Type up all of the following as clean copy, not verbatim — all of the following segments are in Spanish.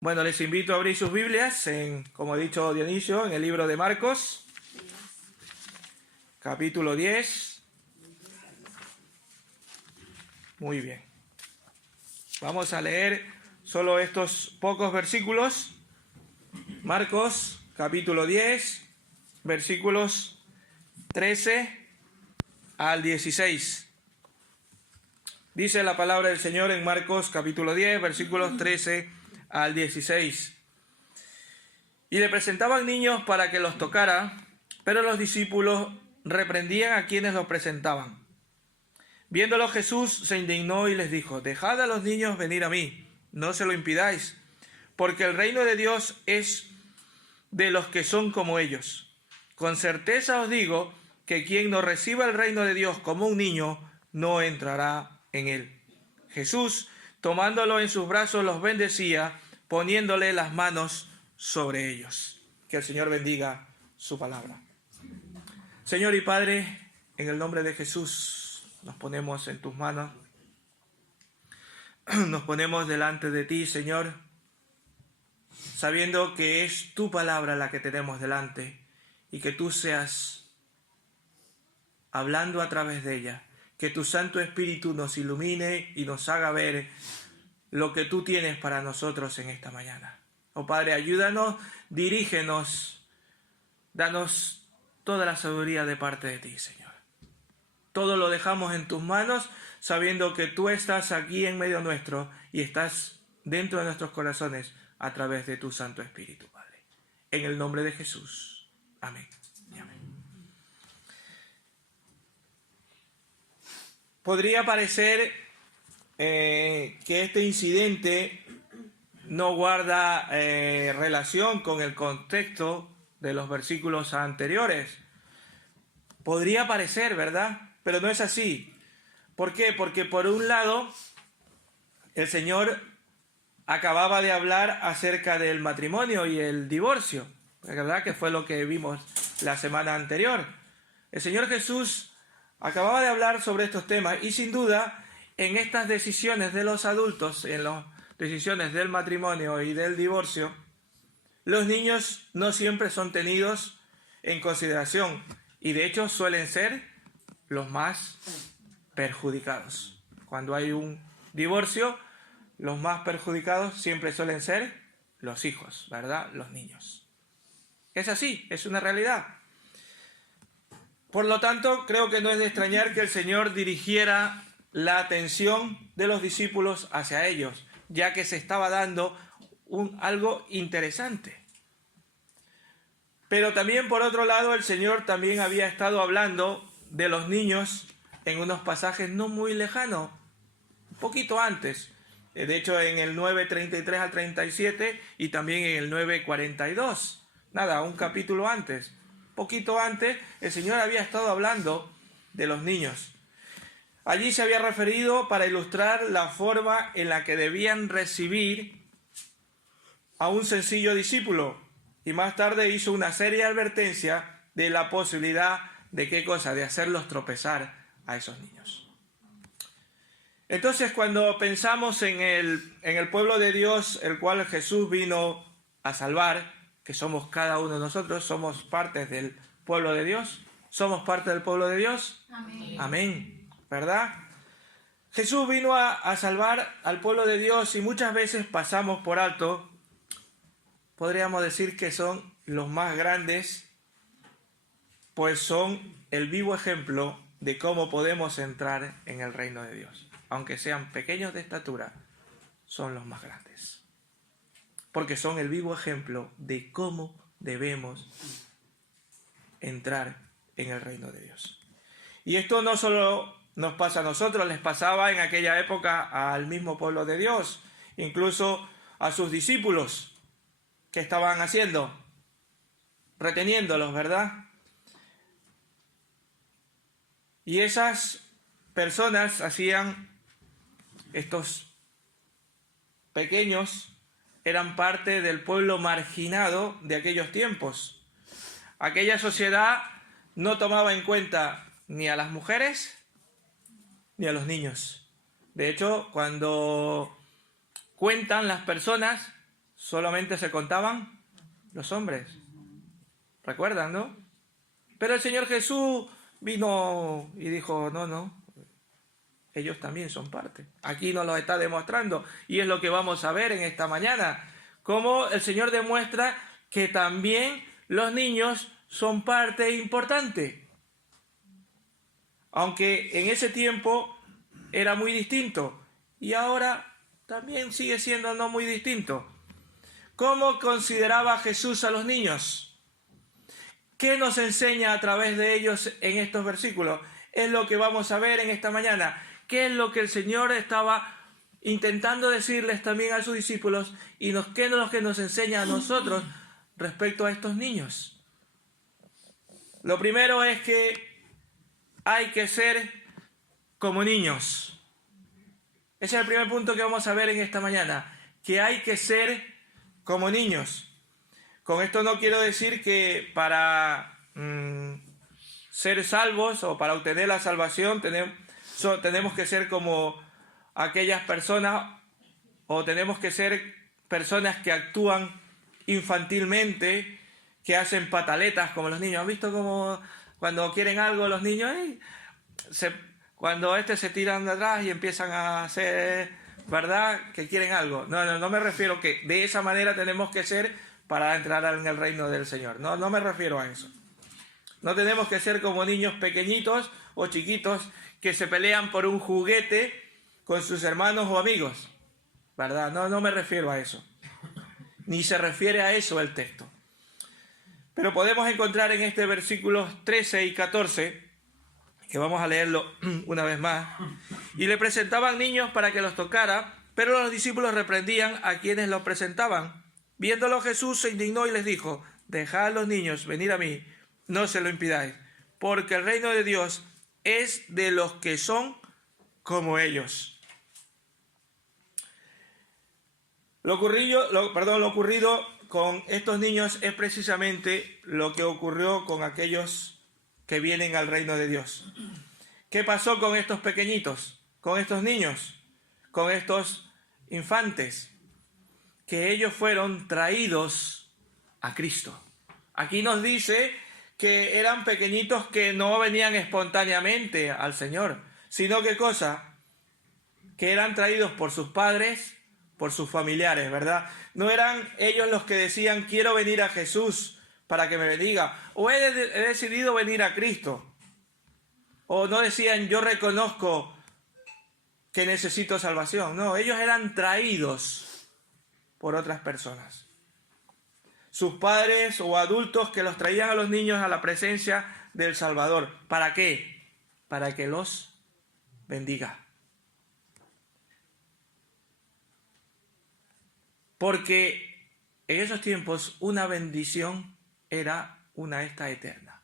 Bueno, les invito a abrir sus Biblias, como ha dicho Dionisio, en el libro de Marcos, capítulo 10. Muy bien. Vamos a leer solo estos pocos versículos. Marcos, capítulo 10, versículos 13 al 16. Dice la palabra del Señor en Marcos, capítulo 10, versículos 13 al 16. Y le presentaban niños para que los tocara, pero los discípulos reprendían a quienes los presentaban. Viéndolo Jesús se indignó y les dijo: Dejad a los niños venir a mí, no se lo impidáis, porque el reino de Dios es de los que son como ellos. Con certeza os digo que quien no reciba el reino de Dios como un niño, no entrará en él. Jesús, tomándolo en sus brazos, los bendecía, poniéndole las manos sobre ellos. Que el Señor bendiga su palabra. Señor y Padre, en el nombre de Jesús nos ponemos en tus manos. Nos ponemos delante de ti, Señor, sabiendo que es tu palabra la que tenemos delante y que tú seas hablando a través de ella. Que tu Santo Espíritu nos ilumine y nos haga ver lo que tú tienes para nosotros en esta mañana. Oh Padre, ayúdanos, dirígenos, danos toda la sabiduría de parte de ti, Señor. Todo lo dejamos en tus manos, sabiendo que tú estás aquí en medio nuestro y estás dentro de nuestros corazones a través de tu Santo Espíritu, Padre. En el nombre de Jesús. Amén. Y amén. Podría parecer que este incidente no guarda relación con el contexto de los versículos anteriores. Podría parecer, ¿verdad? Pero no es así. ¿Por qué? Porque por un lado, el Señor acababa de hablar acerca del matrimonio y el divorcio, ¿verdad? Que fue lo que vimos la semana anterior. El Señor Jesús acababa de hablar sobre estos temas y sin duda en estas decisiones de los adultos, en las decisiones del matrimonio y del divorcio, los niños no siempre son tenidos en consideración y de hecho suelen ser los más perjudicados. Cuando hay un divorcio, los más perjudicados siempre suelen ser los hijos, ¿verdad? Los niños. Es así, es una realidad. Por lo tanto, creo que no es de extrañar que el Señor dirigiera la atención de los discípulos hacia ellos, ya que se estaba dando algo interesante. Pero también, por otro lado, el Señor también había estado hablando de los niños en unos pasajes no muy lejanos, un poquito antes. De hecho, en el 9:33 al 37 y también en el 9:42. Nada, un capítulo antes. Poquito antes, el Señor había estado hablando de los niños. Allí se había referido para ilustrar la forma en la que debían recibir a un sencillo discípulo. Y más tarde hizo una seria advertencia de la posibilidad de qué cosa, de hacerlos tropezar a esos niños. Entonces, cuando pensamos en el pueblo de Dios, el cual Jesús vino a salvar, que somos cada uno de nosotros, somos parte del pueblo de Dios. ¿Somos parte del pueblo de Dios? Amén. Amén, ¿verdad? Jesús vino a salvar al pueblo de Dios y muchas veces pasamos por alto, podríamos decir que son los más grandes, pues son el vivo ejemplo de cómo podemos entrar en el reino de Dios. Aunque sean pequeños de estatura, son los más grandes. Porque son el vivo ejemplo de cómo debemos entrar en el reino de Dios. Y esto no solo nos pasa a nosotros, les pasaba en aquella época al mismo pueblo de Dios, incluso a sus discípulos. ¿Qué estaban haciendo? Reteniéndolos, ¿verdad? Y esas personas hacían, estos pequeños eran parte del pueblo marginado de aquellos tiempos. Aquella sociedad no tomaba en cuenta ni a las mujeres ni a los niños. De hecho, cuando cuentan las personas, solamente se contaban los hombres. ¿Recuerdan, no? Pero el Señor Jesús vino y dijo, no, ellos también son parte. Aquí nos lo está demostrando y es lo que vamos a ver en esta mañana. Cómo el Señor demuestra que también los niños son parte importante. Aunque en ese tiempo era muy distinto y ahora también sigue siendo no muy distinto. ¿Cómo consideraba Jesús a los niños? ¿Qué nos enseña a través de ellos en estos versículos? Es lo que vamos a ver en esta mañana. ¿Qué es lo que el Señor estaba intentando decirles también a sus discípulos y qué es lo que nos enseña a nosotros respecto a estos niños? Lo primero es que hay que ser como niños. Ese es el primer punto que vamos a ver en esta mañana, que hay que ser como niños. Con esto no quiero decir que para ser salvos o para obtener la salvación tenemos que ser como aquellas personas o tenemos que ser personas que actúan infantilmente, que hacen pataletas como los niños. ¿Han visto cómo cuando quieren algo los niños? Cuando se tiran de atrás y empiezan a hacer, ¿verdad?, que quieren algo. No me refiero que de esa manera tenemos que ser para entrar en el reino del Señor. No me refiero a eso. No tenemos que ser como niños pequeñitos o chiquitos que se pelean por un juguete con sus hermanos o amigos, ¿verdad? No me refiero a eso. Ni se refiere a eso el texto. Pero podemos encontrar en este versículos 13 y 14, que vamos a leerlo una vez más, y le presentaban niños para que los tocara, pero los discípulos reprendían a quienes los presentaban. Viéndolo Jesús se indignó y les dijo, dejad a los niños venir a mí, no se lo impidáis, porque el reino de Dios es de los que son como ellos. Lo ocurrido con estos niños es precisamente lo que ocurrió con aquellos que vienen al reino de Dios. ¿Qué pasó con estos pequeñitos, con estos niños, con estos infantes? Que ellos fueron traídos a Cristo. Aquí nos dice que eran pequeñitos que no venían espontáneamente al Señor, sino que que eran traídos por sus padres, por sus familiares, ¿verdad? No eran ellos los que decían, quiero venir a Jesús para que me bendiga, o he decidido venir a Cristo, o no decían, yo reconozco que necesito salvación. No, ellos eran traídos por otras personas. Sus padres o adultos que los traían a los niños a la presencia del Salvador. ¿Para qué? Para que los bendiga. Porque en esos tiempos una bendición era una esta eterna.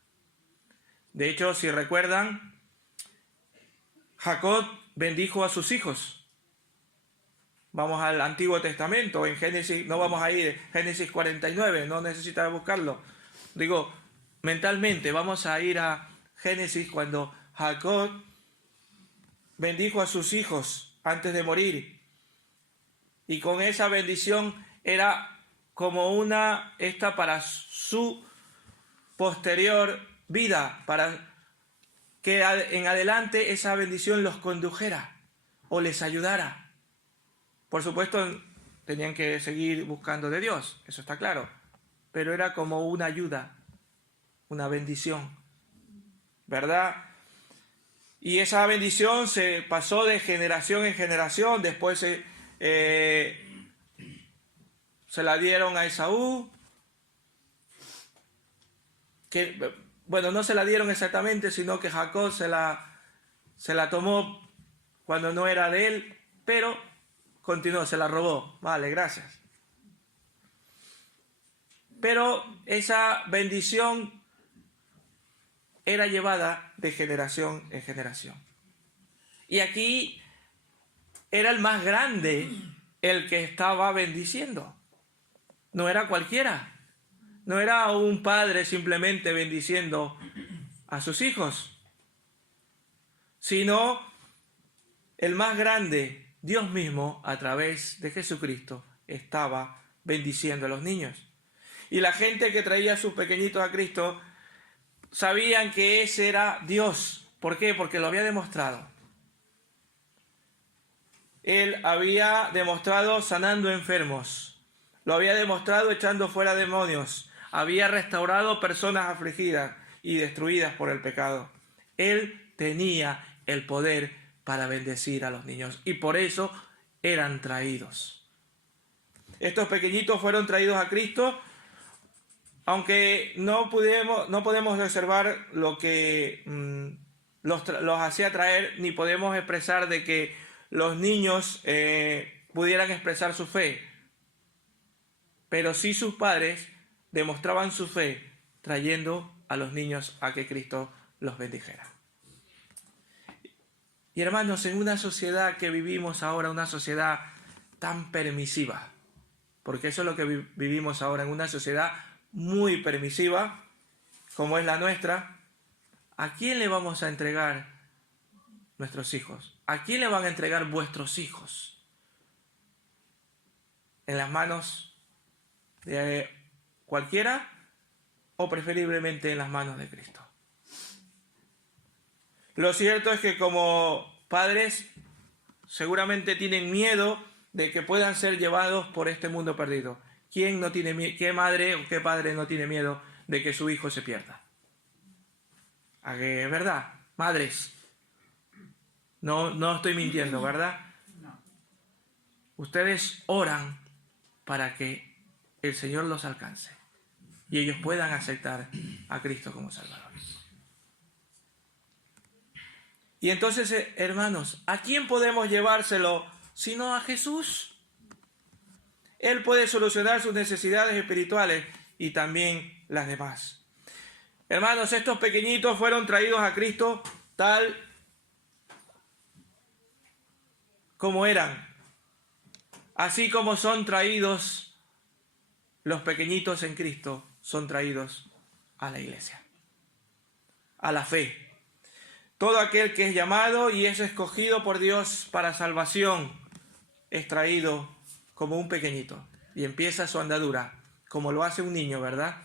De hecho, si recuerdan, Jacob bendijo a sus hijos. Vamos al Antiguo Testamento, en Génesis, no vamos a ir, Génesis 49, no necesitas buscarlo. Digo, mentalmente, vamos a ir a Génesis cuando Jacob bendijo a sus hijos antes de morir. Y con esa bendición era como esta para su posterior vida, para que en adelante esa bendición los condujera o les ayudara. Por supuesto, tenían que seguir buscando de Dios, eso está claro, pero era como una ayuda, una bendición, ¿verdad? Y esa bendición se pasó de generación en generación, después se la dieron a Esaú, no se la dieron exactamente, sino que Jacob se la tomó cuando no era de él, pero continuó, se la robó. Vale, gracias. Pero esa bendición era llevada de generación en generación. Y aquí era el más grande el que estaba bendiciendo. No era cualquiera. No era un padre simplemente bendiciendo a sus hijos, sino el más grande, Dios mismo, a través de Jesucristo, estaba bendiciendo a los niños. Y la gente que traía a sus pequeñitos a Cristo sabían que ese era Dios. ¿Por qué? Porque lo había demostrado. Él había demostrado sanando enfermos, lo había demostrado echando fuera demonios, había restaurado personas afligidas y destruidas por el pecado. Él tenía el poder para bendecir a los niños y por eso eran traídos. Estos pequeñitos fueron traídos a Cristo, aunque no podemos observar lo que los hacía traer, ni podemos expresar de que los niños pudieran expresar su fe, pero sí sus padres demostraban su fe trayendo a los niños a que Cristo los bendijera. Y hermanos, en una sociedad que vivimos ahora, una sociedad tan permisiva, porque eso es lo que vivimos ahora, en una sociedad muy permisiva, como es la nuestra, ¿a quién le vamos a entregar nuestros hijos? ¿A quién le van a entregar vuestros hijos? ¿En las manos de cualquiera o preferiblemente en las manos de Cristo? Lo cierto es que como padres seguramente tienen miedo de que puedan ser llevados por este mundo perdido. ¿Quién no tiene miedo? ¿Qué madre o qué padre no tiene miedo de que su hijo se pierda? ¿A que es verdad? Madres. No estoy mintiendo, ¿verdad? No. Ustedes oran para que el Señor los alcance y ellos puedan aceptar a Cristo como Salvador. Y entonces, hermanos, ¿a quién podemos llevárselo sino a Jesús? Él puede solucionar sus necesidades espirituales y también las demás. Hermanos, estos pequeñitos fueron traídos a Cristo tal como eran, así como son traídos los pequeñitos en Cristo, son traídos a la iglesia, a la fe. Todo aquel que es llamado y es escogido por Dios para salvación es traído como un pequeñito y empieza su andadura, como lo hace un niño, ¿verdad?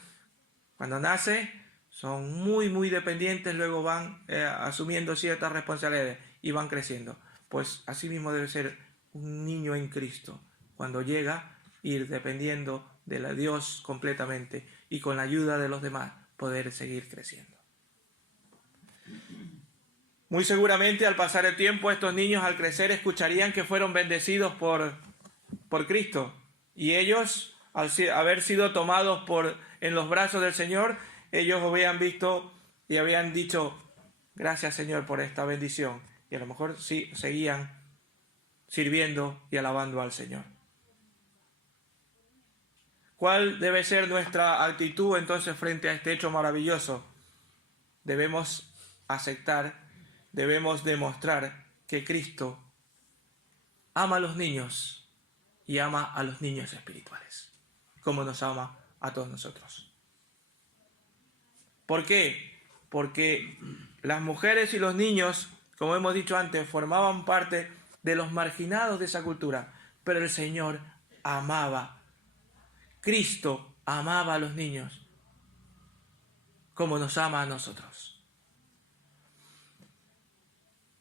Cuando nace son muy dependientes, luego van asumiendo ciertas responsabilidades y van creciendo. Pues así mismo debe ser un niño en Cristo, cuando llega, ir dependiendo de Dios completamente y con la ayuda de los demás poder seguir creciendo. Muy seguramente al pasar el tiempo estos niños al crecer escucharían que fueron bendecidos por Cristo y ellos al haber sido tomados en los brazos del Señor, ellos habían visto y habían dicho gracias Señor por esta bendición y a lo mejor sí seguían sirviendo y alabando al Señor. ¿Cuál debe ser nuestra actitud entonces frente a este hecho maravilloso? Debemos aceptar, debemos demostrar que Cristo ama a los niños y ama a los niños espirituales, como nos ama a todos nosotros. ¿Por qué? Porque las mujeres y los niños, como hemos dicho antes, formaban parte de los marginados de esa cultura, pero el Señor amaba. Cristo amaba a los niños como nos ama a nosotros.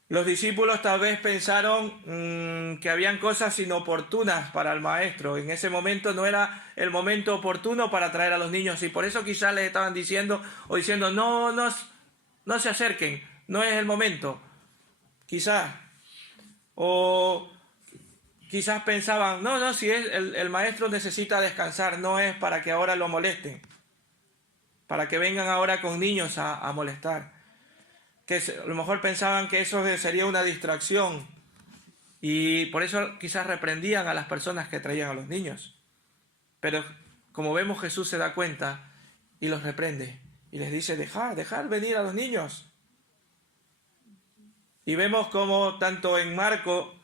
Los discípulos tal vez pensaron que habían cosas inoportunas para el maestro. En ese momento no era el momento oportuno para traer a los niños y por eso quizás les estaban diciendo no se acerquen, no es el momento. Quizás. O quizás pensaban, si el maestro necesita descansar, no es para que ahora lo molesten, para que vengan ahora con niños a molestar. Que a lo mejor pensaban que eso sería una distracción y por eso quizás reprendían a las personas que traían a los niños. Pero como vemos, Jesús se da cuenta y los reprende y les dice, dejar venir a los niños. Y vemos como tanto en Marcos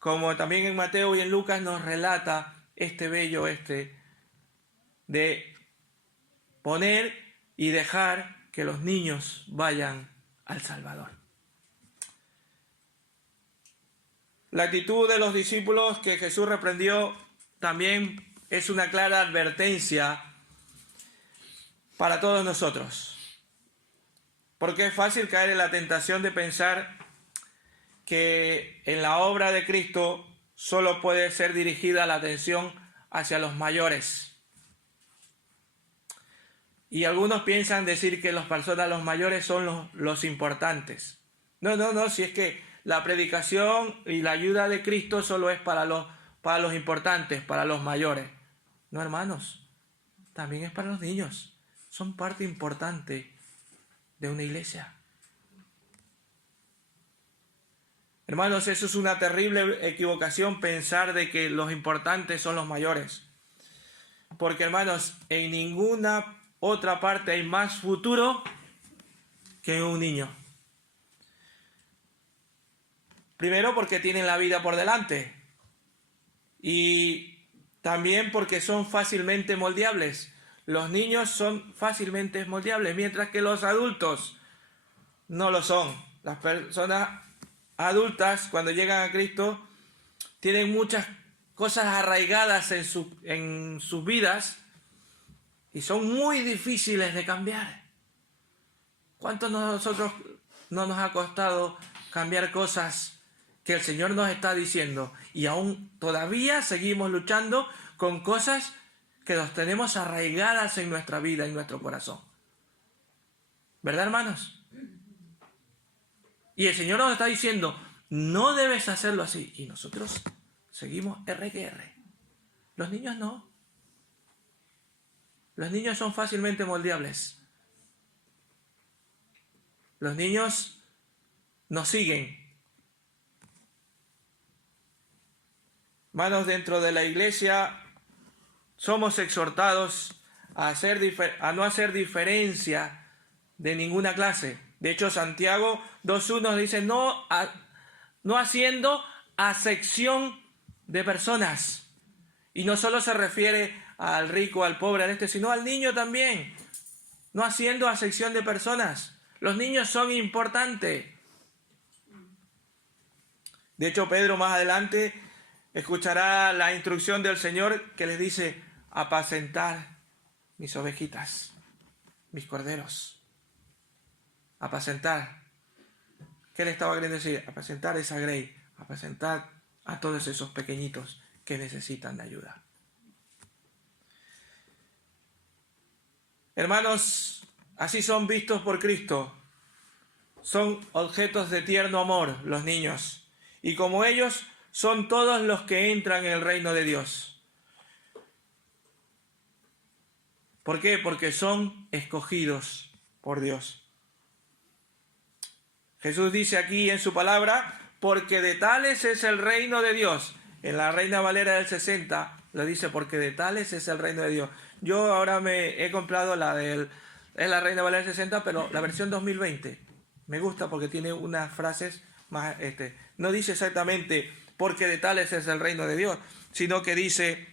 como también en Mateo y en Lucas nos relata este bello de poner y dejar que los niños vayan al Salvador. La actitud de los discípulos que Jesús reprendió también es una clara advertencia para todos nosotros. Porque es fácil caer en la tentación de pensar que en la obra de Cristo solo puede ser dirigida la atención hacia los mayores. Y algunos piensan decir que los mayores son los importantes. No, si es que la predicación y la ayuda de Cristo solo es para los importantes, para los mayores. No, hermanos, también es para los niños. Son parte importante de una iglesia. Hermanos, eso es una terrible equivocación pensar de que los importantes son los mayores. Porque, hermanos, en ninguna otra parte hay más futuro que en un niño. Primero porque tienen la vida por delante. Y también porque son fácilmente moldeables. Los niños son fácilmente moldeables, mientras que los adultos no lo son. Las personas adultas, cuando llegan a Cristo, tienen muchas cosas arraigadas en sus vidas y son muy difíciles de cambiar. ¿Cuántos de nosotros no nos ha costado cambiar cosas que el Señor nos está diciendo? Y aún todavía seguimos luchando con cosas que los tenemos arraigadas en nuestra vida, en nuestro corazón. ¿Verdad, hermanos? Y el Señor nos está diciendo, no debes hacerlo así. Y nosotros seguimos R. Los niños no. Los niños son fácilmente moldeables. Los niños nos siguen. Hermanos, dentro de la iglesia somos exhortados a no hacer diferencia de ninguna clase. De hecho, Santiago 2.1 dice, no haciendo acepción de personas. Y no solo se refiere al rico, al pobre, sino al niño también. No haciendo acepción de personas. Los niños son importantes. De hecho, Pedro más adelante escuchará la instrucción del Señor que les dice, apacentar mis ovejitas, mis corderos. Apacentar. ¿Qué le estaba queriendo decir? Apacentar esa grey, apacentar a todos esos pequeñitos que necesitan de ayuda. Hermanos, así son vistos por Cristo. Son objetos de tierno amor los niños. Y como ellos, son todos los que entran en el reino de Dios. ¿Por qué? Porque son escogidos por Dios. Jesús dice aquí en su palabra, porque de tales es el reino de Dios. En la Reina Valera del 60 lo dice, porque de tales es el reino de Dios. Yo ahora me he comprado es la Reina Valera del 60, pero la versión 2020. Me gusta porque tiene unas frases más, no dice exactamente porque de tales es el reino de Dios, sino que dice,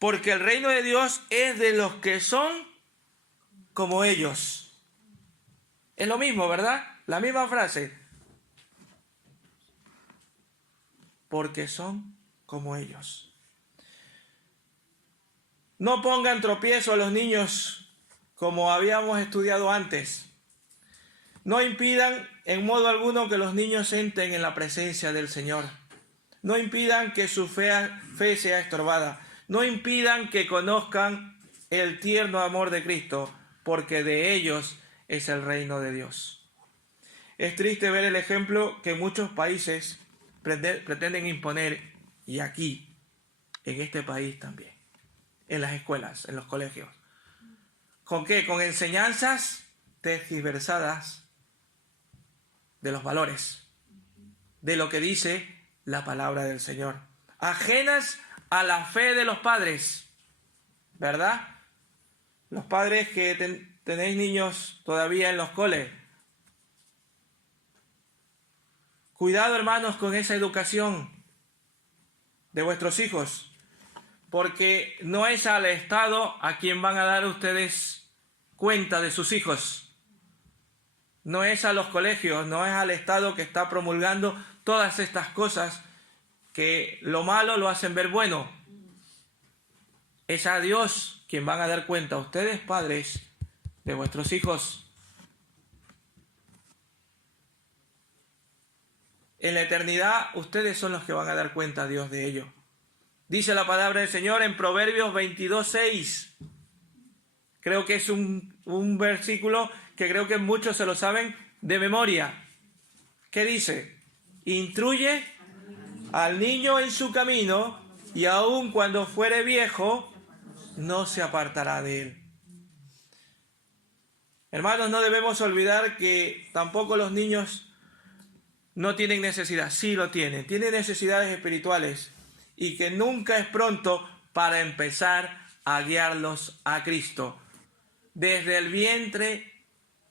porque el reino de Dios es de los que son como ellos. Es lo mismo, ¿verdad? La misma frase. Porque son como ellos. No pongan tropiezo a los niños como habíamos estudiado antes. No impidan en modo alguno que los niños entren en la presencia del Señor. No impidan que su fe sea estorbada. No impidan que conozcan el tierno amor de Cristo, porque de ellos es el reino de Dios. Es triste ver el ejemplo que muchos países pretenden imponer, y aquí, en este país también, en las escuelas, en los colegios. ¿Con qué? Con enseñanzas tergiversadas de los valores, de lo que dice la palabra del Señor, ajenas a la fe de los padres, ¿verdad? Los padres que tenéis niños todavía en los coles, cuidado, hermanos, con esa educación de vuestros hijos, porque no es al Estado a quien van a dar ustedes cuenta de sus hijos. No es a los colegios, no es al Estado que está promulgando todas estas cosas que lo malo lo hacen ver bueno. Es a Dios quien van a dar cuenta, ustedes padres, de vuestros hijos. En la eternidad, ustedes son los que van a dar cuenta a Dios de ello. Dice la palabra del Señor en Proverbios 22:6. Creo que es un versículo que creo que muchos se lo saben de memoria. ¿Qué dice? Instruye al niño en su camino, y aun cuando fuere viejo, no se apartará de él. Hermanos, no debemos olvidar que tampoco los niños no tienen necesidad. Sí lo tienen. Tienen necesidades espirituales. Y que nunca es pronto para empezar a guiarlos a Cristo. Desde el vientre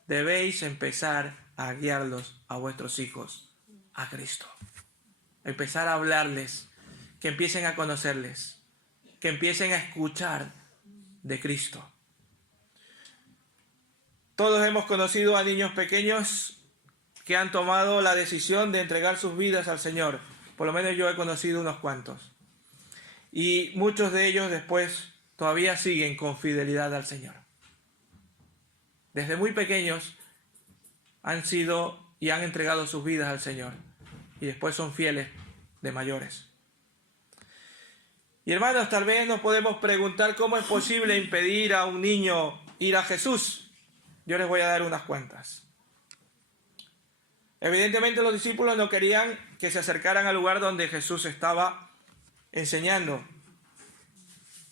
debéis empezar a guiarlos a vuestros hijos a Cristo. Empezar a hablarles, que empiecen a conocerles, que empiecen a escuchar de Cristo. Todos hemos conocido a niños pequeños que han tomado la decisión de entregar sus vidas al Señor. Por lo menos yo he conocido unos cuantos. Y muchos de ellos después todavía siguen con fidelidad al Señor. Desde muy pequeños han sido y han entregado sus vidas al Señor. Y después son fieles de mayores. Y hermanos, tal vez nos podemos preguntar cómo es posible impedir a un niño ir a Jesús. Yo les voy a dar unas cuantas. Evidentemente los discípulos no querían que se acercaran al lugar donde Jesús estaba enseñando.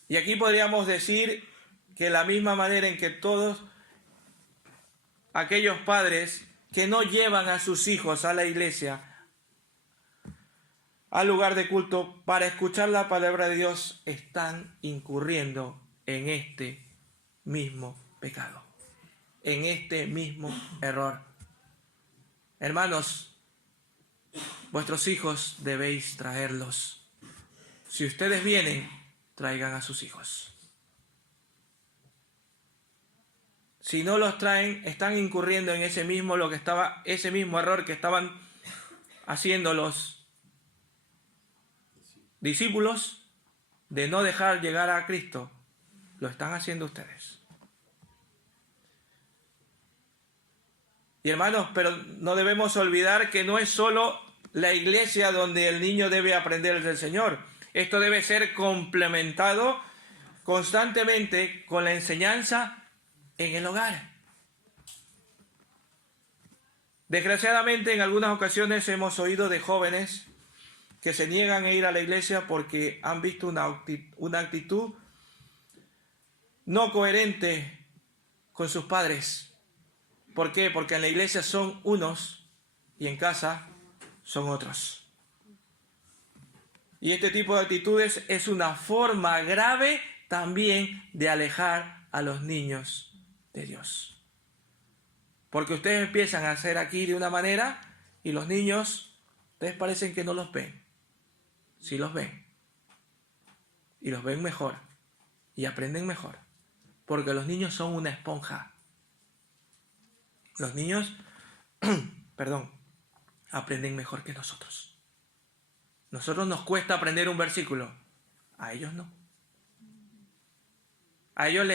Y aquí podríamos decir que la misma manera en que todos aquellos padres que no llevan a sus hijos a la iglesia, al lugar de culto, para escuchar la palabra de Dios, están incurriendo en este mismo pecado, en este mismo error. Hermanos, vuestros hijos debéis traerlos. Si ustedes vienen, traigan a sus hijos. Si no los traen, están incurriendo en ese mismo error que estaban haciendo los discípulos de no dejar llegar a Cristo. Lo están haciendo ustedes. Y hermanos, pero no debemos olvidar que no es solo la iglesia donde el niño debe aprender del Señor. Esto debe ser complementado constantemente con la enseñanza en el hogar. Desgraciadamente, en algunas ocasiones hemos oído de jóvenes que se niegan a ir a la iglesia porque han visto una actitud no coherente con sus padres. ¿Por qué? Porque en la iglesia son unos y en casa son otros. Y este tipo de actitudes es una forma grave también de alejar a los niños de Dios. Porque ustedes empiezan a hacer aquí de una manera y los niños, ustedes parecen que no los ven. Sí los ven. Y los ven mejor. Y aprenden mejor. Porque los niños son una esponja. Los niños, aprenden mejor que nosotros. Nosotros nos cuesta aprender un versículo. A ellos no. A ellos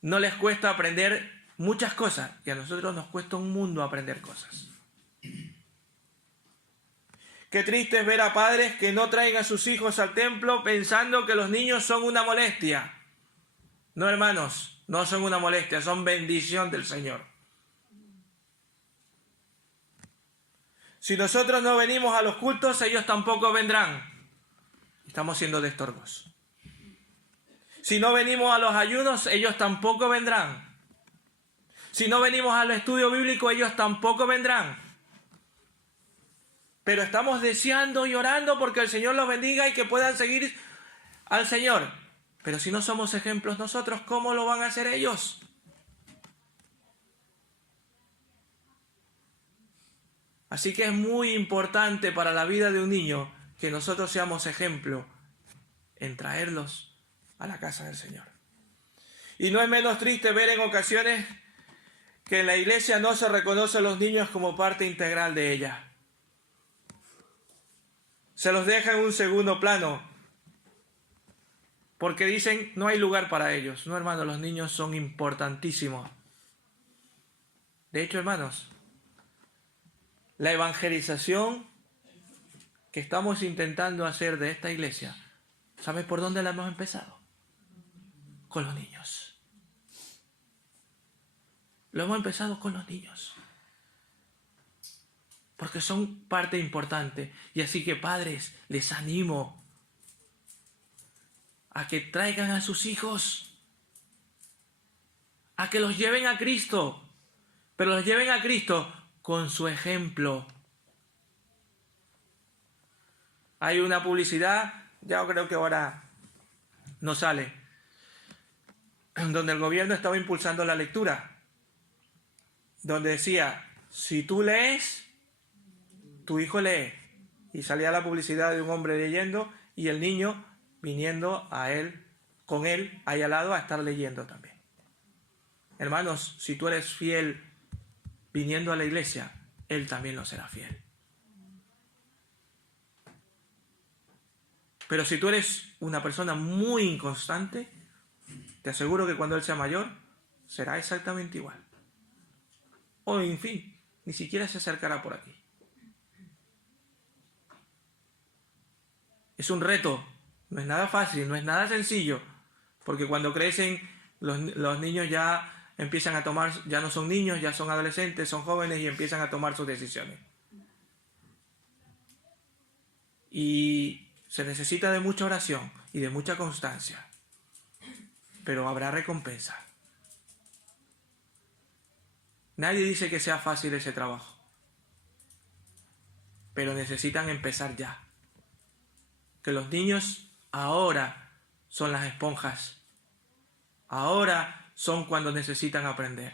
no les cuesta aprender muchas cosas. Y a nosotros nos cuesta un mundo aprender cosas. Qué triste es ver a padres que no traen a sus hijos al templo pensando que los niños son una molestia. No, hermanos, no son una molestia, son bendición del Señor. Si nosotros no venimos a los cultos, ellos tampoco vendrán. Estamos siendo de estorbos. Si no venimos a los ayunos, ellos tampoco vendrán. Si no venimos al estudio bíblico, ellos tampoco vendrán. Pero estamos deseando y orando porque el Señor los bendiga y que puedan seguir al Señor. Pero si no somos ejemplos nosotros, ¿cómo lo van a hacer ellos? Así que es muy importante para la vida de un niño que nosotros seamos ejemplo en traerlos a la casa del Señor. Y no es menos triste ver en ocasiones que en la iglesia no se reconoce a los niños como parte integral de ella. Se los deja en un segundo plano. porque dicen no hay lugar para ellos. No, hermanos, los niños son importantísimos. De hecho, hermanos, la evangelización que estamos intentando hacer de esta iglesia, ¿sabes por dónde la hemos empezado? Con los niños. Lo hemos empezado con los niños. Porque son parte importante. Y así que, padres, les animo a que traigan a sus hijos, a que los lleven a Cristo, pero los lleven a Cristo con su ejemplo. Hay una publicidad, ya creo que ahora no sale, donde el gobierno estaba impulsando la lectura, donde decía, si tú lees, tu hijo lee. Y salía la publicidad de un hombre leyendo y el niño viniendo a él, con él, ahí al lado, a estar leyendo también. Hermanos, si tú eres fiel viniendo a la iglesia, él también lo será fiel. Pero si tú eres una persona muy inconstante, te aseguro que cuando él sea mayor, será exactamente igual. O, en fin, ni siquiera se acercará por aquí. Es un reto, no es nada fácil, no es nada sencillo, porque cuando crecen los niños ya empiezan a tomar, ya no son niños, ya son adolescentes, son jóvenes y empiezan a tomar sus decisiones. Y se necesita de mucha oración y de mucha constancia, pero habrá recompensa. Nadie dice que sea fácil ese trabajo, pero necesitan empezar ya. Que los niños ahora son las esponjas. Ahora son cuando necesitan aprender.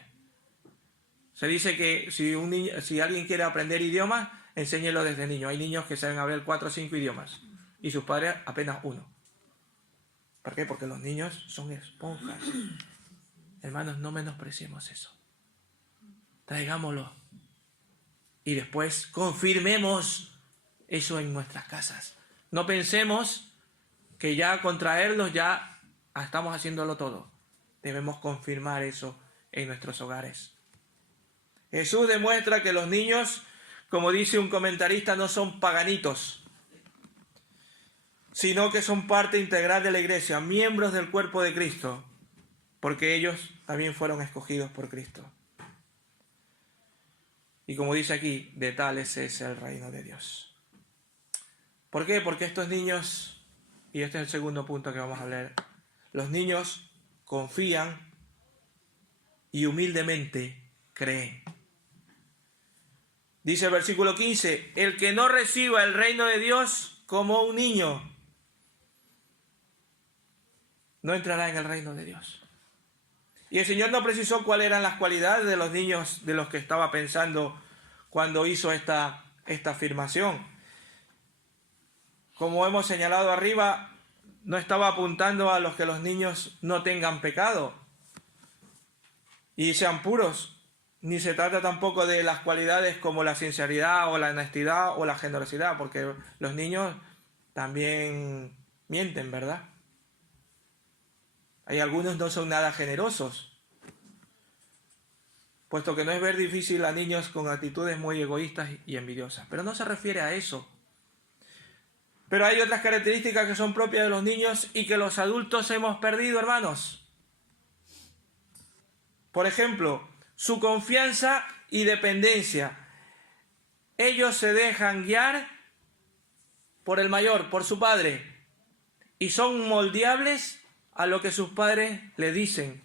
Se dice que si alguien quiere aprender idiomas, enséñelo desde niño. Hay niños que saben hablar 4 o 5 idiomas y sus padres apenas 1. ¿Por qué? Porque los niños son esponjas. Hermanos, no menospreciemos eso. Traigámoslo. Y después confirmemos eso en nuestras casas. No pensemos que ya con traerlos ya estamos haciéndolo todo. Debemos confirmar eso en nuestros hogares. Jesús demuestra que los niños, como dice un comentarista, no son paganitos, sino que son parte integral de la iglesia, miembros del cuerpo de Cristo, porque ellos también fueron escogidos por Cristo. Y como dice aquí, de tales es el reino de Dios. ¿Por qué? Porque estos niños, y este es el segundo punto que vamos a leer, los niños confían y humildemente creen. Dice el versículo 15, el que no reciba el reino de Dios como un niño, no entrará en el reino de Dios. Y el Señor no precisó cuáles eran las cualidades de los niños de los que estaba pensando cuando hizo esta afirmación. Como hemos señalado arriba, no estaba apuntando a los que los niños no tengan pecado y sean puros, ni se trata tampoco de las cualidades como la sinceridad o la honestidad o la generosidad, porque los niños también mienten, ¿verdad? Hay algunos no son nada generosos, puesto que no es ver difícil a niños con actitudes muy egoístas y envidiosas, pero no se refiere a eso. Pero hay otras características que son propias de los niños y que los adultos hemos perdido, hermanos. Por ejemplo, su confianza y dependencia. Ellos se dejan guiar por el mayor, por su padre, y son moldeables a lo que sus padres le dicen.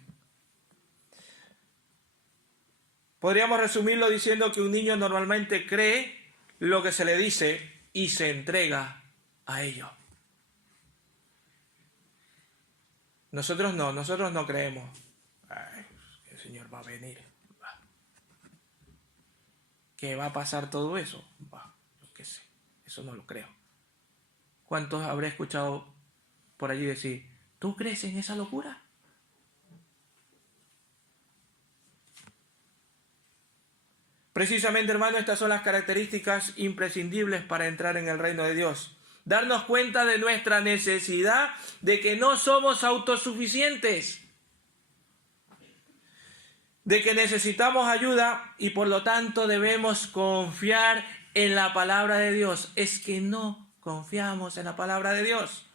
Podríamos resumirlo diciendo que un niño normalmente cree lo que se le dice y se entrega a ello. Nosotros no creemos. Ay, el Señor va a venir. ¿Qué va a pasar todo eso? Yo qué sé, eso no lo creo. ¿Cuántos habré escuchado por allí decir, ¿tú crees en esa locura? Precisamente, hermano, estas son las características imprescindibles para entrar en el reino de Dios. darnos cuenta de nuestra necesidad, de que no somos autosuficientes, de que necesitamos ayuda y por lo tanto debemos confiar en la palabra de Dios. Es que no confiamos en la palabra de Dios.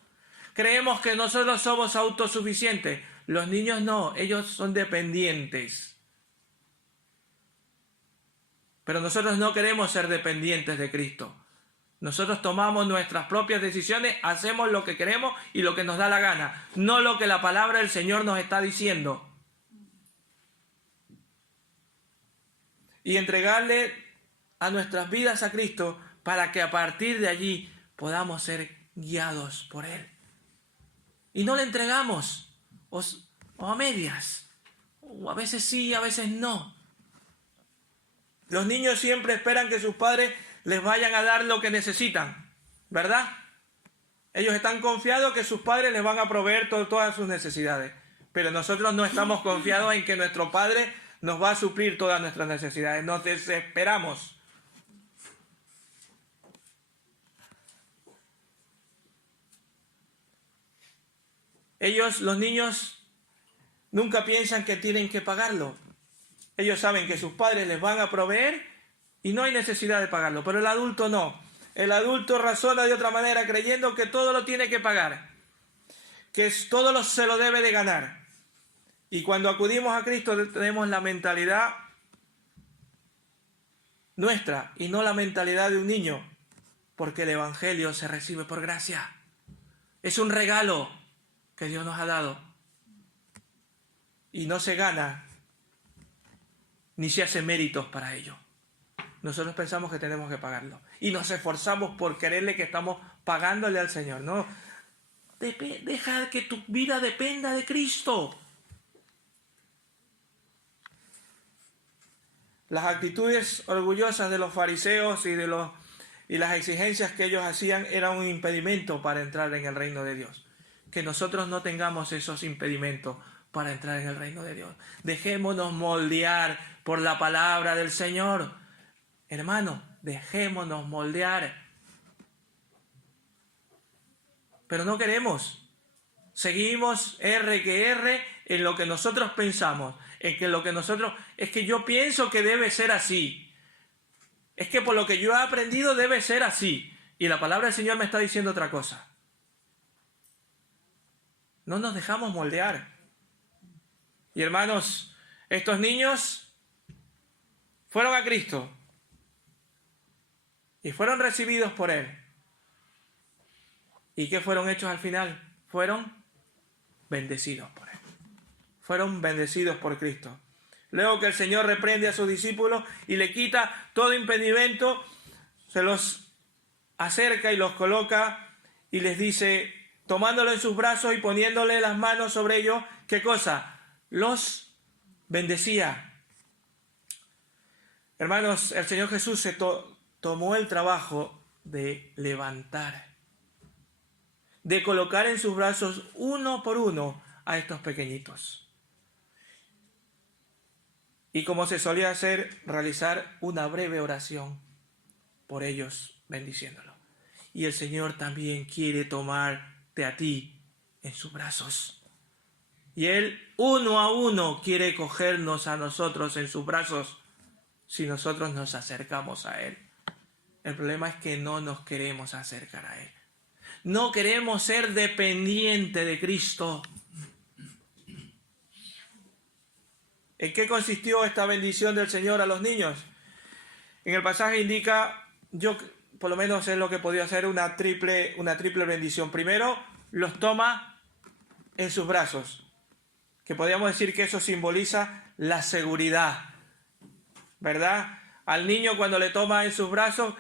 Creemos que nosotros somos autosuficientes. Los niños no, ellos son dependientes. Pero nosotros no queremos ser dependientes de Cristo. Nosotros tomamos nuestras propias decisiones, hacemos lo que queremos y lo que nos da la gana, no lo que la palabra del Señor nos está diciendo. Y entregarle a nuestras vidas a Cristo para que a partir de allí podamos ser guiados por Él. Y no le entregamos, o a medias, o a veces sí, a veces no. Los niños siempre esperan que sus padres les vayan a dar lo que necesitan, ¿verdad? Ellos están confiados que sus padres les van a proveer todas sus necesidades. Pero nosotros no estamos confiados en que nuestro Padre nos va a suplir todas nuestras necesidades. Nos desesperamos. Los niños, nunca piensan que tienen que pagarlo. Ellos saben que sus padres les van a proveer y no hay necesidad de pagarlo. Pero el adulto no. El adulto razona de otra manera creyendo que todo lo tiene que pagar, que todo se lo debe de ganar. Y cuando acudimos a Cristo tenemos la mentalidad nuestra y no la mentalidad de un niño, porque el Evangelio se recibe por gracia. Es un regalo que Dios nos ha dado y no se gana ni se hace méritos para ello. Nosotros pensamos que tenemos que pagarlo y nos esforzamos por creerle que estamos pagándole al Señor. No, deja que tu vida dependa de Cristo. Las actitudes orgullosas de los fariseos y las exigencias que ellos hacían eran un impedimento para entrar en el reino de Dios. Que nosotros no tengamos esos impedimentos para entrar en el reino de Dios. Dejémonos moldear por la palabra del Señor. Hermano, dejémonos moldear. Pero no queremos. Seguimos R en lo que nosotros pensamos. Es que yo pienso que debe ser así. Es que por lo que yo he aprendido debe ser así. Y la palabra del Señor me está diciendo otra cosa. No nos dejamos moldear. Y hermanos, estos niños fueron a Cristo y fueron recibidos por Él. ¿Y qué fueron hechos al final? Fueron bendecidos por Él. Fueron bendecidos por Cristo. Luego que el Señor reprende a sus discípulos y le quita todo impedimento, se los acerca y los coloca y les dice, tomándolo en sus brazos y poniéndole las manos sobre ellos, ¿qué cosa? Los bendecía. Hermanos, el Señor Jesús se tomó el trabajo de levantar, de colocar en sus brazos uno por uno a estos pequeñitos. Y como se solía hacer, realizar una breve oración por ellos, bendiciéndolo. Y el Señor también quiere tomarte a ti en sus brazos. Y Él, uno a uno, quiere cogernos a nosotros en sus brazos si nosotros nos acercamos a Él. El problema es que no nos queremos acercar a Él. No queremos ser dependientes de Cristo. ¿En qué consistió esta bendición del Señor a los niños? En el pasaje indica, yo por lo menos es lo que podía hacer, una triple bendición. Primero, los toma en sus brazos, que podríamos decir que eso simboliza la seguridad, ¿verdad? Al niño cuando le toma en sus brazos,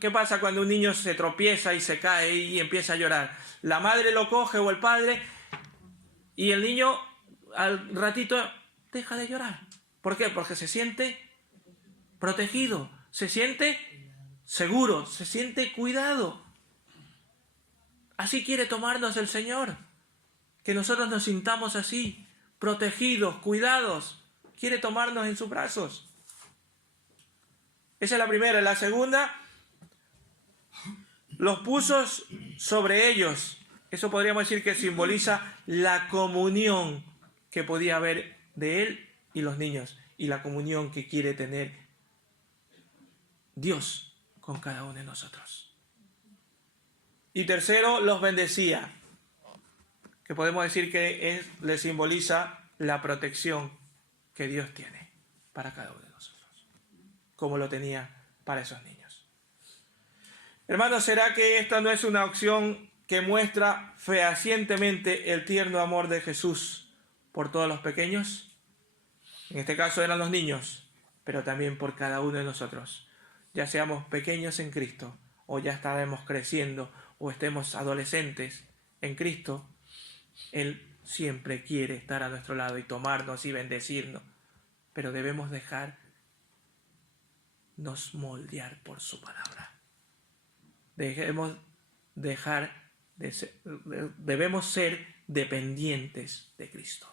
¿qué pasa cuando un niño se tropieza y se cae y empieza a llorar? La madre lo coge o el padre y el niño al ratito deja de llorar. ¿Por qué? Porque se siente protegido, se siente seguro, se siente cuidado. Así quiere tomarnos el Señor, que nosotros nos sintamos así, protegidos, cuidados. Quiere tomarnos en sus brazos. Esa es la primera. La segunda, los puso sobre ellos. Eso podríamos decir que simboliza la comunión que podía haber de él y los niños, y la comunión que quiere tener Dios con cada uno de nosotros. Y tercero, los bendecía, que podemos decir que le simboliza la protección que Dios tiene para cada uno de nosotros, como lo tenía para esos niños. Hermanos, ¿será que esta no es una opción que muestra fehacientemente el tierno amor de Jesús por todos los pequeños? En este caso eran los niños, pero también por cada uno de nosotros, ya seamos pequeños en Cristo, o ya estaremos creciendo, o estemos adolescentes en Cristo. Él siempre quiere estar a nuestro lado y tomarnos y bendecirnos, pero debemos dejarnos moldear por su palabra. Debemos ser dependientes de Cristo.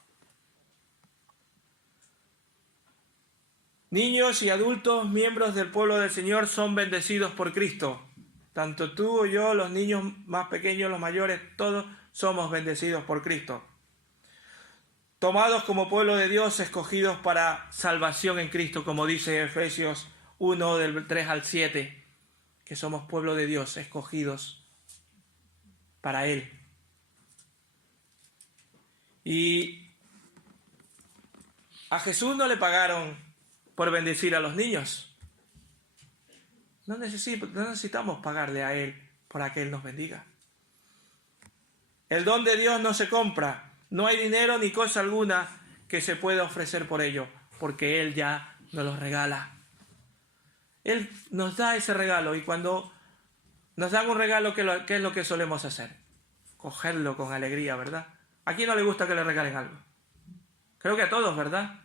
Niños y adultos, miembros del pueblo del Señor, son bendecidos por Cristo. Tanto tú o yo, los niños más pequeños, los mayores, todos somos bendecidos por Cristo. Tomados como pueblo de Dios, escogidos para salvación en Cristo, como dice Efesios 1, del 3 al 7, que somos pueblo de Dios, escogidos para Él. Y a Jesús no le pagaron por bendecir a los niños. No necesitamos pagarle a Él para que Él nos bendiga. El don de Dios no se compra. No hay dinero ni cosa alguna que se pueda ofrecer por ello, porque Él ya nos los regala. Él nos da ese regalo, y cuando nos dan un regalo, ¿qué es lo que solemos hacer? Cogerlo con alegría, ¿verdad? ¿A quién no le gusta que le regalen algo? Creo que a todos, ¿verdad?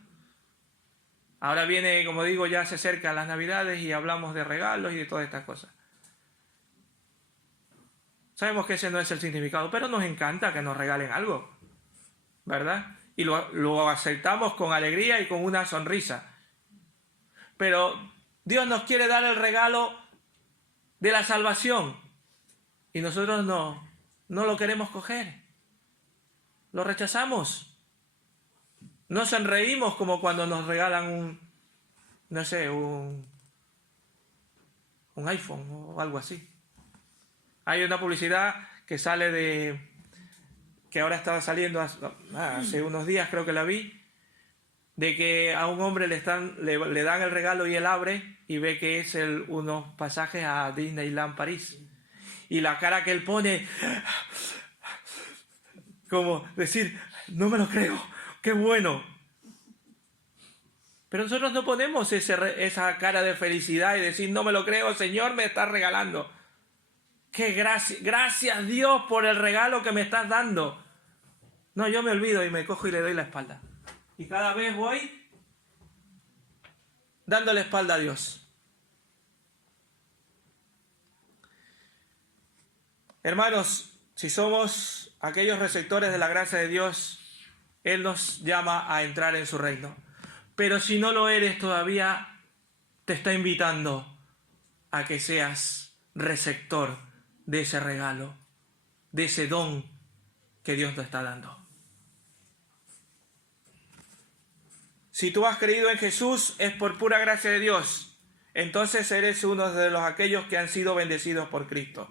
Ahora viene, como digo, ya se acercan las Navidades y hablamos de regalos y de todas estas cosas. Sabemos que ese no es el significado, pero nos encanta que nos regalen algo, ¿verdad? Y lo aceptamos con alegría y con una sonrisa. Pero Dios nos quiere dar el regalo de la salvación y nosotros no lo queremos coger. Lo rechazamos. No sonreímos como cuando nos regalan un iPhone o algo así. Hay una publicidad que sale que ahora estaba saliendo hace unos días, creo que la vi, de que a un hombre le dan el regalo y él abre y ve que es unos pasajes a Disneyland París. Y la cara que él pone, como decir, no me lo creo, qué bueno. Pero nosotros no ponemos esa cara de felicidad y decir, no me lo creo, Señor, me estás regalando. ¡Qué gracias Dios por el regalo que me estás dando! No, yo me olvido y me cojo y le doy la espalda. Y cada vez voy dándole espalda a Dios. Hermanos, si somos aquellos receptores de la gracia de Dios, Él nos llama a entrar en su reino. Pero si no lo eres todavía, te está invitando a que seas receptor de ese regalo, de ese don que Dios te está dando. Si tú has creído en Jesús, es por pura gracia de Dios. Entonces eres uno de aquellos que han sido bendecidos por Cristo.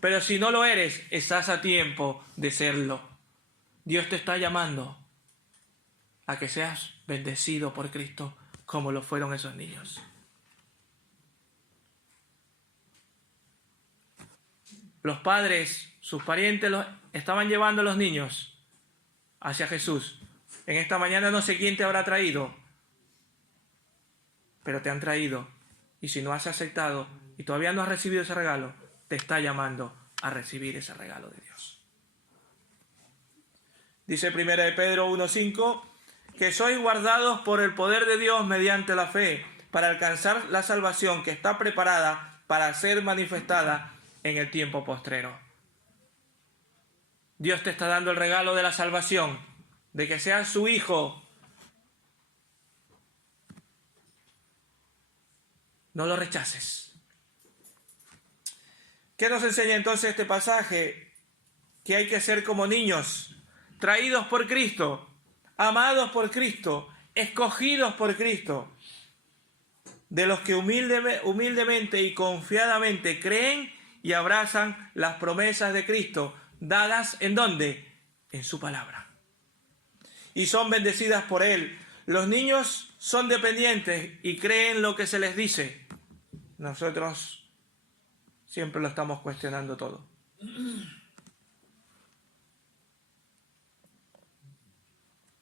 Pero si no lo eres, estás a tiempo de serlo. Dios te está llamando a que seas bendecido por Cristo como lo fueron esos niños. Los padres, sus parientes, estaban llevando a los niños hacia Jesús. En esta mañana no sé quién te habrá traído, pero te han traído. Y si no has aceptado y todavía no has recibido ese regalo, te está llamando a recibir ese regalo de Dios. Dice 1 Pedro 1:5, que sois guardados por el poder de Dios mediante la fe, para alcanzar la salvación que está preparada para ser manifestada en el tiempo postrero. Dios te está dando el regalo de la salvación, de que seas su hijo. No lo rechaces. ¿Qué nos enseña entonces este pasaje? Que hay que ser como niños, traídos por Cristo, amados por Cristo, escogidos por Cristo, de los que humildemente y confiadamente creen y abrazan las promesas de Cristo, dadas ¿en dónde? En su palabra. Y son bendecidas por Él. Los niños son dependientes y creen lo que se les dice. Nosotros siempre lo estamos cuestionando todo.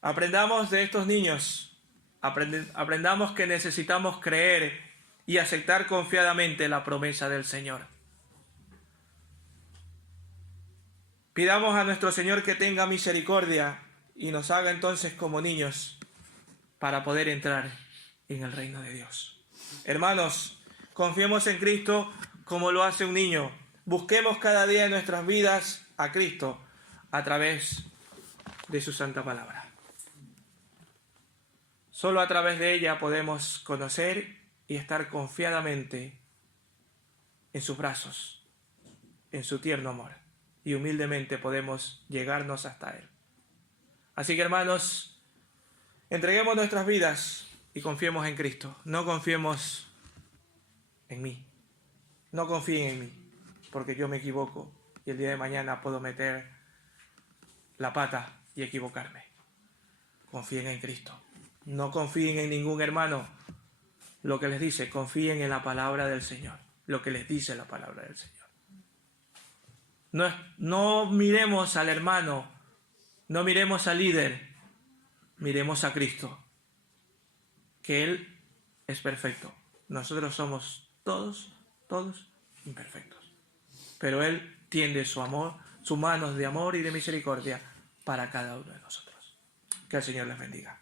Aprendamos de estos niños. Aprendamos que necesitamos creer y aceptar confiadamente la promesa del Señor. Pidamos a nuestro Señor que tenga misericordia y nos haga entonces como niños para poder entrar en el reino de Dios. Hermanos, confiemos en Cristo como lo hace un niño. Busquemos cada día en nuestras vidas a Cristo a través de su santa palabra. Solo a través de ella podemos conocer y estar confiadamente en sus brazos, en su tierno amor, y humildemente podemos llegarnos hasta Él. Así que, hermanos, entreguemos nuestras vidas y confiemos en Cristo. No confiemos en mí. No confíen en mí, porque yo me equivoco y el día de mañana puedo meter la pata y equivocarme. Confíen en Cristo. No confíen en ningún hermano. Lo que les dice, confíen en la palabra del Señor. Lo que les dice la palabra del Señor. No miremos al hermano, no miremos al líder, miremos a Cristo. Que Él es perfecto. Nosotros somos todos imperfectos. Pero Él tiende su amor, sus manos de amor y de misericordia para cada uno de nosotros. Que el Señor les bendiga.